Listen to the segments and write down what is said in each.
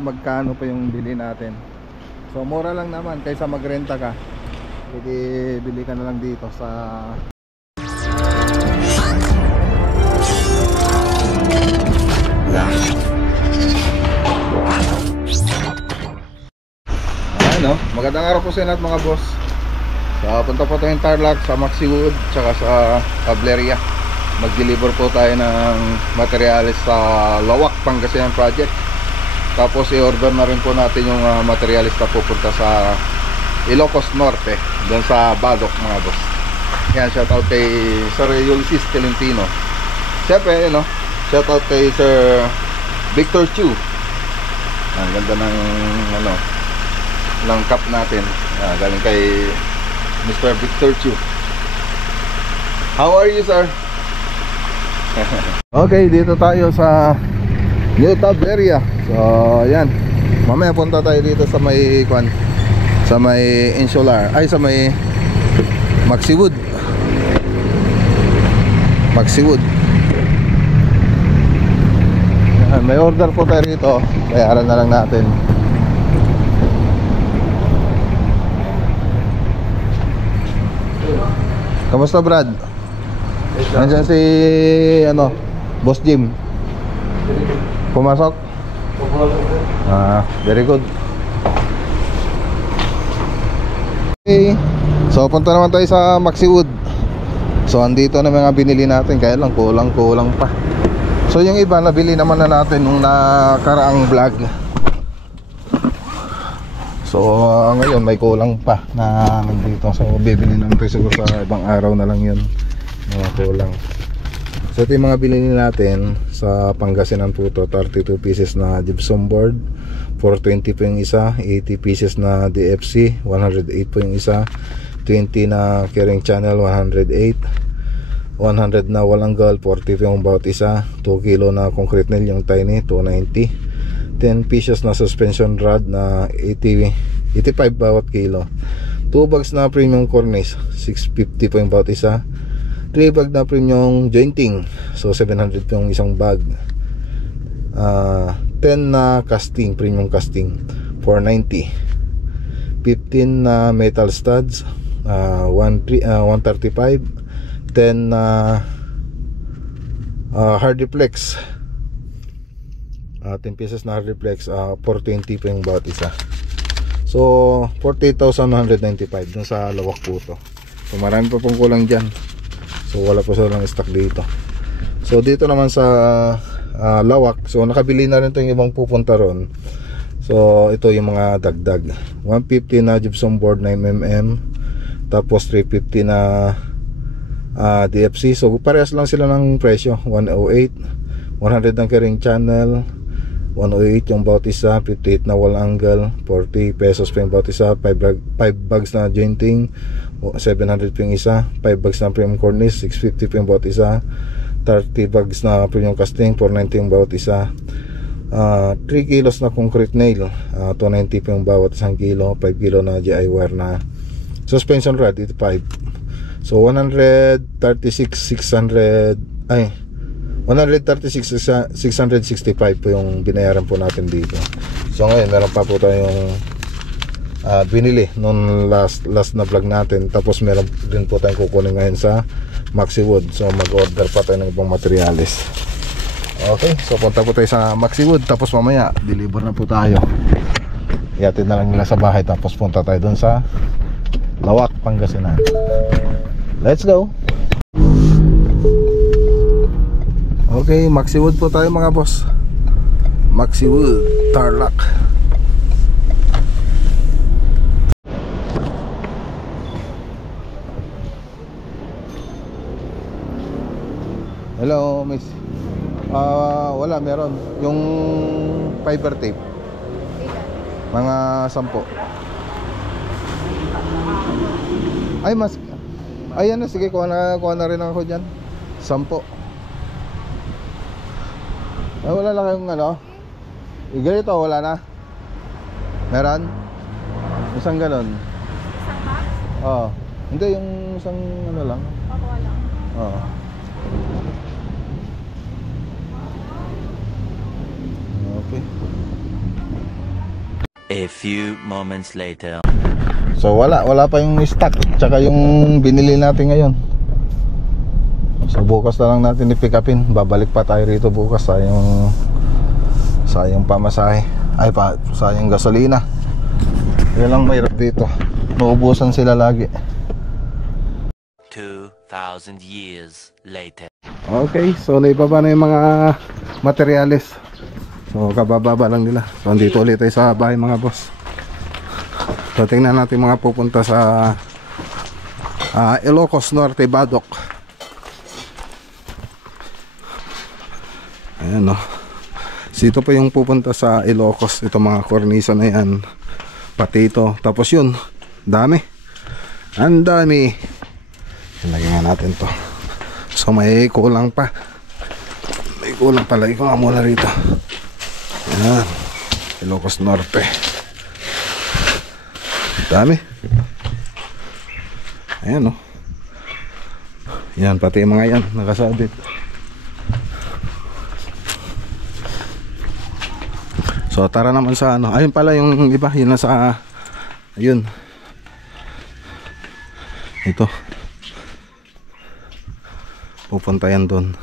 magkano pa yung bili natin. So mura lang naman kaysa magrenta ka. Pwede bili ka na lang dito sa ano, magandang araw po sa inyo mga boss. So punta po tayong Tarlac sa Maxiwood tsaka sa Cableria. Mag-deliver po tayo ng materials sa Lawak, Pangasinan project. Tapos i-order na rin po natin yung materials na pupunta sa Ilocos Norte, doon sa Badoc mga boss. Yan, shoutout kay Sir Ulysses Tolentino. Siyempre, you know, shoutout kay Sir Victor Chu. Ang ganda ng ano, ng cup natin. Galing kay Mr. Victor Chu. How are you, sir? Okay, dito tayo sa New Cableria. So, ayan. Mamaya punta tayo dito sa may sa may Insular, ay sa may Maxiwood. Ayan, may order po tayo rito. Bayaran na lang natin. Kamusta, Brad? Nandiyan si ano, Boss Jim. Pumasok? Very good. Okay. So punta naman tayo sa Maxiwood. So andito na mga binili natin, kaya lang kulang pa. So yung iba nabili naman na natin nung nakaraang vlog. So ngayon may kulang pa na nandito. So bibili naman tayo siguro sa ibang araw na lang yun. Kulang. So ito yung mga binili natin sa Pangasinan po to. 32 pieces na gypsum board, 420 po yung isa, 80 pieces na DFC, 108 po yung isa, 20 na carrying channel, 108, 100 na walang-gal, 40 po yung bawat isa, 2 kilo na concrete nail yung tiny, 290, 10 pieces na suspension rod na 85 bawat kilo, 2 bags na premium cornice, 650 po yung bawat isa, 3 bag na premium jointing, so 700 po yung isang bag, 10 na casting, premium casting, 490, 15 na metal studs, 135, 10 na hard reflex, 10 pieces na hard reflex, 420 po yung bawat isa. So 48,195 dun sa Lawak po to. So marami pa pong kulang dyan. So wala pa silang stock dito. So dito naman sa Lawak, so nakabili na rin ito yung ibang pupunta ron. So ito yung mga dagdag, 150 na gypsum board 9mm, tapos 350 na DFC. So parehas lang sila ng presyo, 108, 100 ang carrying channel, 108 yung bawat isa, 58 na wall angle, 40 pesos pa yung bawat isa, 5 bags na jointing, 700 pa yung isa, 5 bags na premium cornice, 650 pa yung bawat isa, 30 bags na premium casting, 490 yung bawat isa, 3 kilos na concrete nail, 290 pa yung bawat isang kilo, 5 kilo na GI wire na suspension rod, 85. So 136,665 po yung binayaran po natin dito. So ngayon meron pa po tayong binili nung last na vlog natin. Tapos meron din po tayong kukunin ngayon sa Maxiwood. So mag-order pa tayo ng ibang materials. Okay, so punta po tayo sa Maxiwood. Tapos mamaya deliver na po tayo. Ihatid na lang nila sa bahay. Tapos punta tayo dun sa Lawak, Pangasinan. Let's go. Okay, Maxiwood po tayo mga boss. Maxiwood, Tarlac. Hello, miss. Wala, meron. Yung fiber tape. Mga 10. Ay, mas. Ayan na, sige, kuha na rin ako dyan. 10. Ay, wala lang kayong ano. Ganito, wala na. Meron? Isang ganon. Isang box? Oo. Hindi, yung isang ano lang. Pakuha lang. Oo. Okay. A few moments later. So wala pa yung stock tsaka yung binili natin ngayon. So bukas na lang natin i-pick upin. Babalik pa tayo rito bukas. Sayang pamasahe. Sayang gasolina. Yan lang mahirap dito. Nauubusan sila lagi. 2,000 years later. Okay, so naibaba na yung mga materyales. So kabababa lang nila. So andito ulit tayo sa bahay mga boss. So tingnan natin mga pupunta sa Ilocos Norte, Badoc. Ayan o. Dito pa yung pupunta sa Ilocos. Ito mga kornisa na yan. Pati ito. Tapos yun, dami. Ang dami. Lagyan nga natin to. So may kulang pa. May kulang pa. Lagyan ko nga muna rito. Ayan. Ilocos Norte. Dami. Ayan o. Yan, pati yung mga yan. Nakasabit. So tara naman sa ano. Ayun pala yung iba. Yun nasa ayun. Ito. Pupunta yan doon.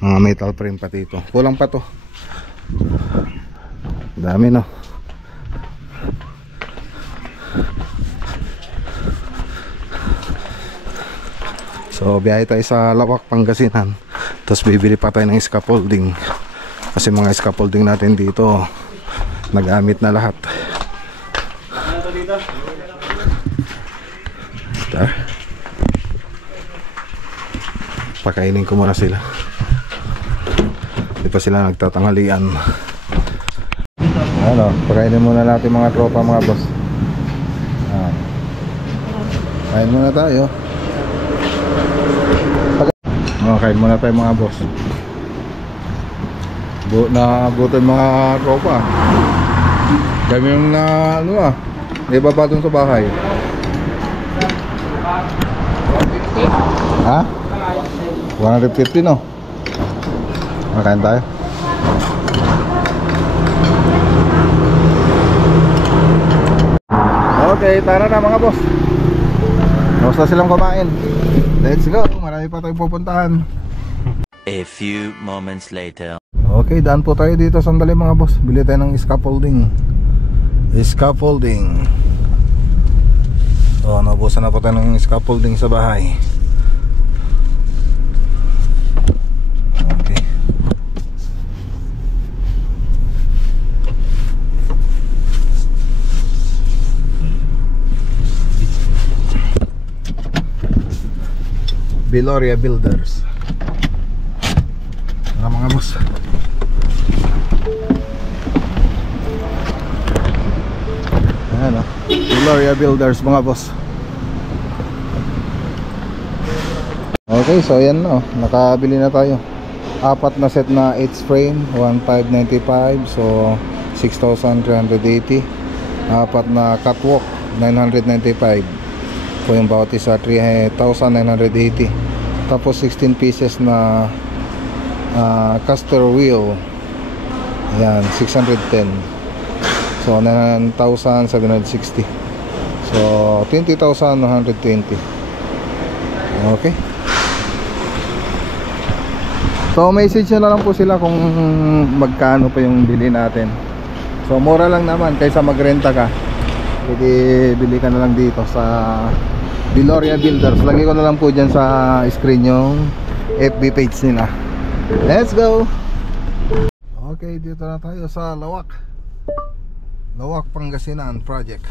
Mga metal frame pati ito. Kulang pa to. Dami no. So biyahe tayo sa Lawak, Pangasinan. Tapos bibili pa tayo ng scaffolding. Kasi mga scaffolding natin dito nagamit na lahat. Tara. Pakainin ko muna sila. Di pa sila nagtatanghalian. Ano, pakainin muna natin mga tropa mga boss. Kain muna tayo. Kain muna tayo mga boss. Nabutan mga tropa. Kami yung iba pa dun sa bahay. Ha? 150 no? Makain tayo. Okay, tara na mga boss. Tapos na silang kumain. Let's go, marami pa tayong pupuntahan. A few moments later. Okay, daan po tayo dito sandali mga boss. Bili tayo ng scaffolding. Scaffolding. So, nabusan na po tayo ng scaffolding sa bahay. Okay. Viloria Builders. Mga boss. Ayan o, Viloria Builders mga boss. Okay, so ayan na o. Nakabili na tayo. 4 na set na H-frame, 1,595. So 6,380. 4 na catwalk, 995. So yung bawat isa 3,980. Tapos 16 pieces na caster wheel. Ayan, 610. So 9,760. So 20,120. Okay. So message na lang po sila kung magkano pa yung bili natin. So mura lang naman kaysa magrenta ka. Pwede bili ka na lang dito sa Viloria Builders. Lagay ko na lang po dyan sa screen yung FB page nila. Let's go. Okay, dito na tayo sa Lawak. Lawak, Pangasinan project.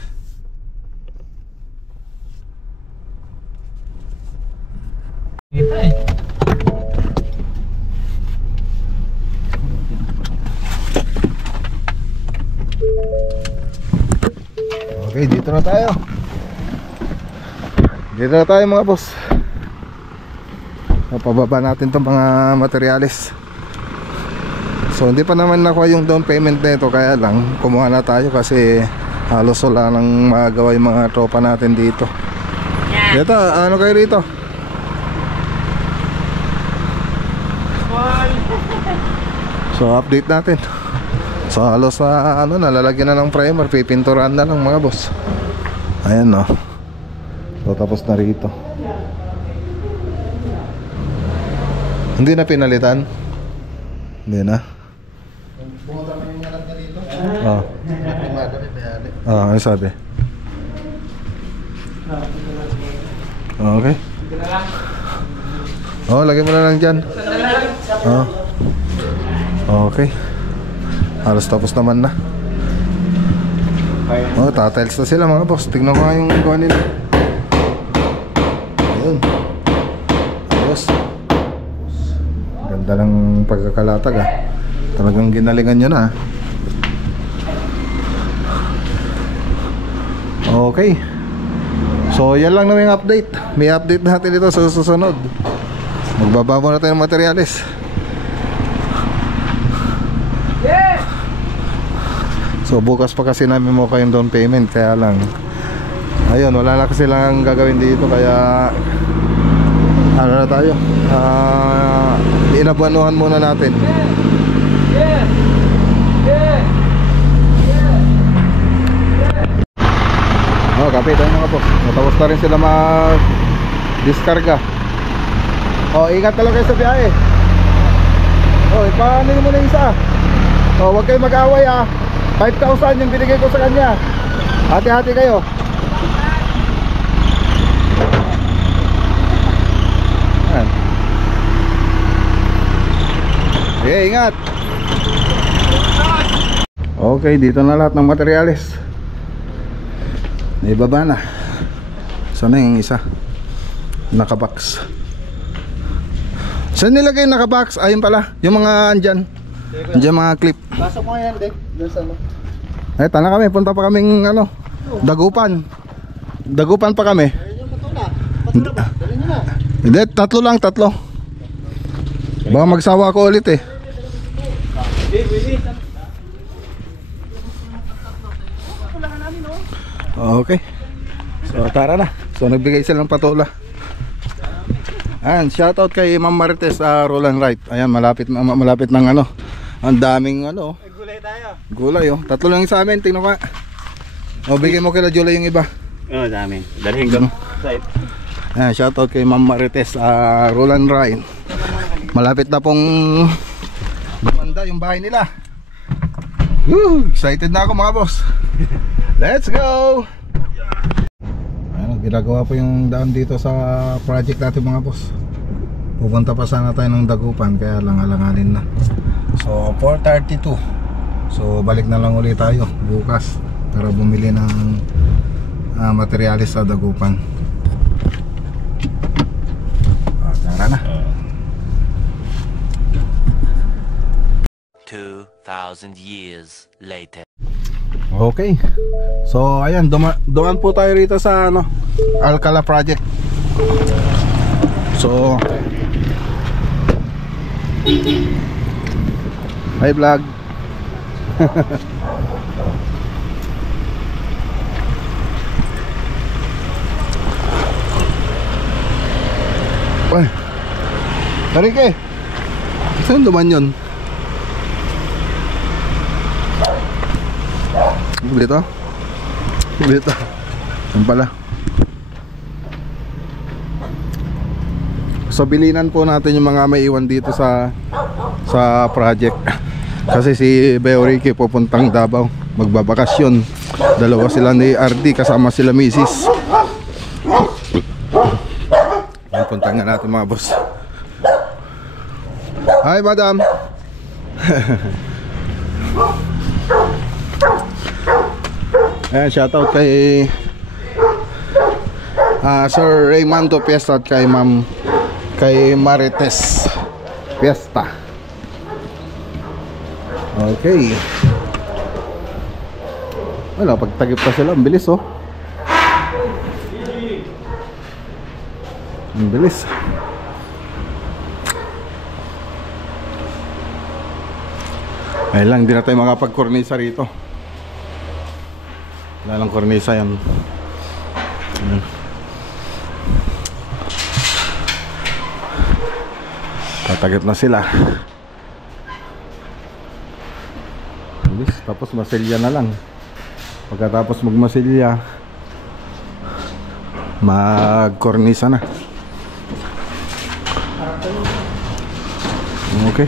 Okay, dito na tayo. Dito na tayo mga boss. Pababa natin itong mga materyales. So hindi pa naman nakuha yung down payment nito, kaya lang kumuha na tayo kasi halos wala nang magagawa yung mga tropa natin dito. Dito, ano kayo rito? So update natin. So halos na ano, nalalagyan na ng primer, pipinturan na lang mga boss. Ayan no. So tapos na rito. Hindi na pinalitan? Hindi na. Pumunta na yung alam na dito. Oo. Ano sabi? Okay. Oh, lagay mo na lang dyan. Oh. Okay. Halos tapos naman na. Oh, tatiles na sila mga boss. Tignan ko nga yung gawa nila. Ayun. Ayos. Ganda ng pagkakalatag ah. Talagang ginalingan nyo na ah. Okay. So yan lang na yung update. May update natin dito sa susunod. Magbabago na tayo ng materyales. So bukas pa kasi namin mo kayong down payment. Kaya lang ayun, wala na kasi lang gagawin dito. Kaya ano na tayo, inabuanuhan muna natin. Oh, kapit tayo mga po. Natapos na rin sila mag-discarga. Oh, ingat na lang kayo sa biyahe. Oh, ipaano mo na isa. Oh, huwag kayo mag-away ah. 5,000 yung binigay ko sa kanya. Hati-hati kayo. Ayan. Okay, ingat. Okay, dito na lahat ng materyales. Naibaba na. Sana yung isa nakabox. Saan nilagay yung nakabox? Ayun pala, yung mga andyan. Andyan mga clip. Pasok mo yan, Dek. Doon sa ano. Eh, tala kami, punta pa kaming ano, Dagupan. Dagupan pa kami. Ayun yung patula. Patula ba? Dali nyo na. Hindi, tatlo lang, tatlo. Baka magsawa ko ulit eh. Okay. So tara na. So nagbigay sila ng patula. Ayan, shoutout kay Ma'am Marites Roland Wright. Ayan, malapit ng ano. Ang daming ano. Gulay tayo. Gulay oh. Tatlo lang sa amin, tingnan ka. O bigay mo kila Julie yung iba. Oo, dami. Dalhin ko. Site. Ayan, shoutout kay Ma'am Marites Roland Wright. Malapit na pong gumanda yung bahay nila. Woo! Excited na ako mga boss. Let's go! Ano, ginagawa po yung daan dito sa project natin mga boss. Pupunta pa sana tayo ng Dagupan, kaya lang alanganin na. So 4:32. So balik na lang ulit tayo bukas para bumili ng materyales sa Dagupan. Tara na. 2,000 years later. Okay. So ayan, dumaan po tayo rito sa ano, Alcala project. So hi vlog. Ay. Tarike. Saan dumaan yun? Dito? Dito. Yan pala. So bilinan po natin yung mga may iwan dito sa project. Kasi si Beo Ricky pupuntang Davao, magbabakasyon. Dalawa sila ni RD, kasama sila Mrs. Yan, punta nga natin mga boss. Hi madam. Ayan, shoutout kay Sir Raymando Fiesta at kay Ma'am kay Marites Fiesta. Okay. Wala, pagtagip pa sila, ang bilis oh. Ang bilis. Ay lang, di na tayo makapag-kornisa rito. Wala lang kornisa yan. Tatagip na sila. bilis. Tapos masilya na lang. Pagkatapos magmasilya, magkornisa na. Okay.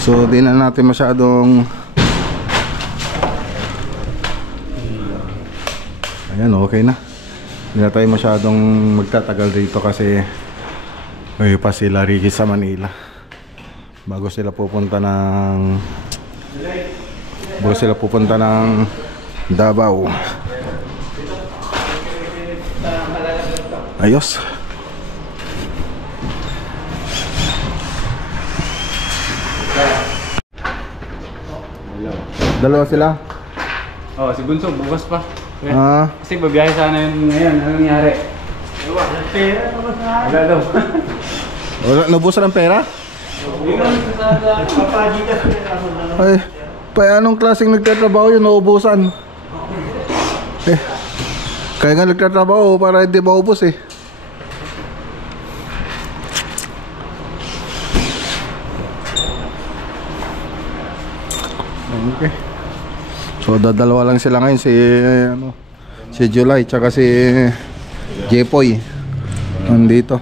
So di na natin masyadong, ayan, okay na. Hindi na tayo masyadong magtatagal dito kasi may pa sila Ricky sa Manila bago sila pupunta ng Davao. Ayos. Dalawa sila? Oh, si Bunso, bukas pa. Ah, Kasi babiyahe sana yun ngayon. Anong nangyari? Pera, wala daw. wala, naubusan ng pera? Ay, pa anong klaseng nagtatrabaho yun, naubusan? Kaya nga nagtatrabaho para hindi maubos eh. Okay. So dadalawa lang sila ngayon, si July tsaka si Jepoy nandito.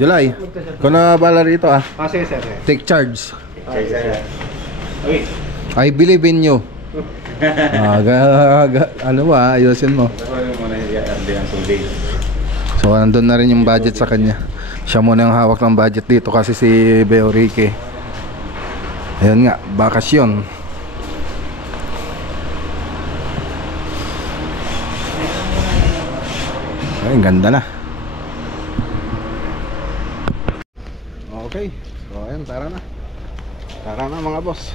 July, kung na bala rito ah. Sige, sir. Take charge. Okay. I believe in you. Ano ba, ayusin mo. So nandun na rin yung budget sa kanya. Siya muna yung hawak ng budget dito kasi si Beo Ricky, ayun nga, bakasyon. Ay, ganda na. Okay, so ayun, tara na. Tara na mga boss.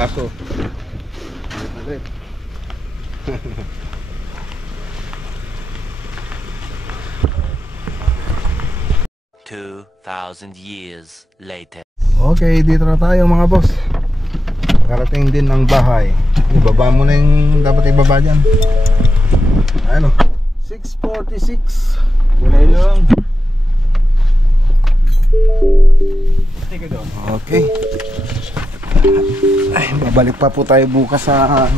Aso. 2,000 years later. Okay, dito na tayo mga boss. Nakarating din ng bahay. Ibaba mo na yung dapat ibaba dyan. Ano? 6:46. Wala yun. Okay. Ay, babalik pa po tayo bukas sa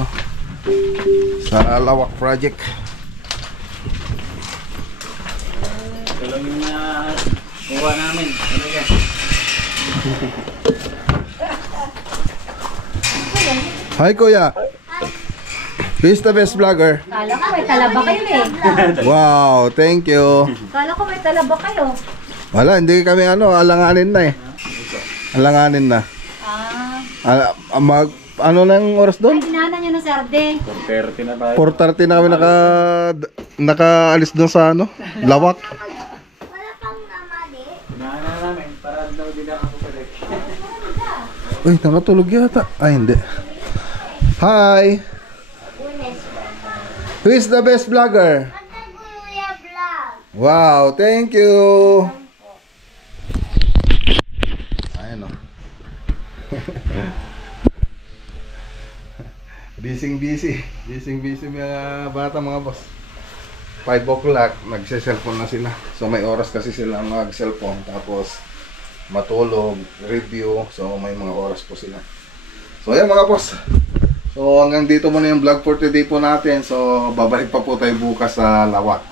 sa Lawak Project. Ito lang yung kuha namin. Talaga. Hi kuya. Who's the best vlogger? Kala ko may talaba kayo eh. Wow, thank you. Kala ko may talaba kayo. Wala, hindi kami alanganin na eh. Alanganin na. Ano na yung oras Ay, doon? dinaanan nyo na sarde. 4:30 na tayo. 4:30 na kami nakaalis doon sa Lawak. Naanan namin para daw din ako balik. Uy, nakatulog yata. Ay, hindi. Hi! Who is the best vlogger? Wow, thank you! Ayan o. Busy mga bata mga boss. 5 o'clock, nagse-cellphone na sila. So may oras kasi sila mag-cellphone. Tapos matulog, review. So may mga oras po sila. So ayan mga boss. So hanggang dito muna yung vlog for today po natin. So babalik pa po tayo bukas sa Lawak.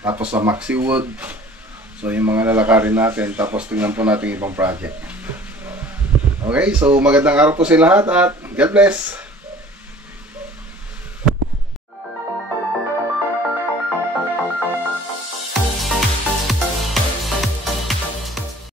Tapos sa Maxiwood. So yung mga lalakarin natin. Tapos tingnan po natin ibang project. Okay, so magandang araw po sa lahat at God bless!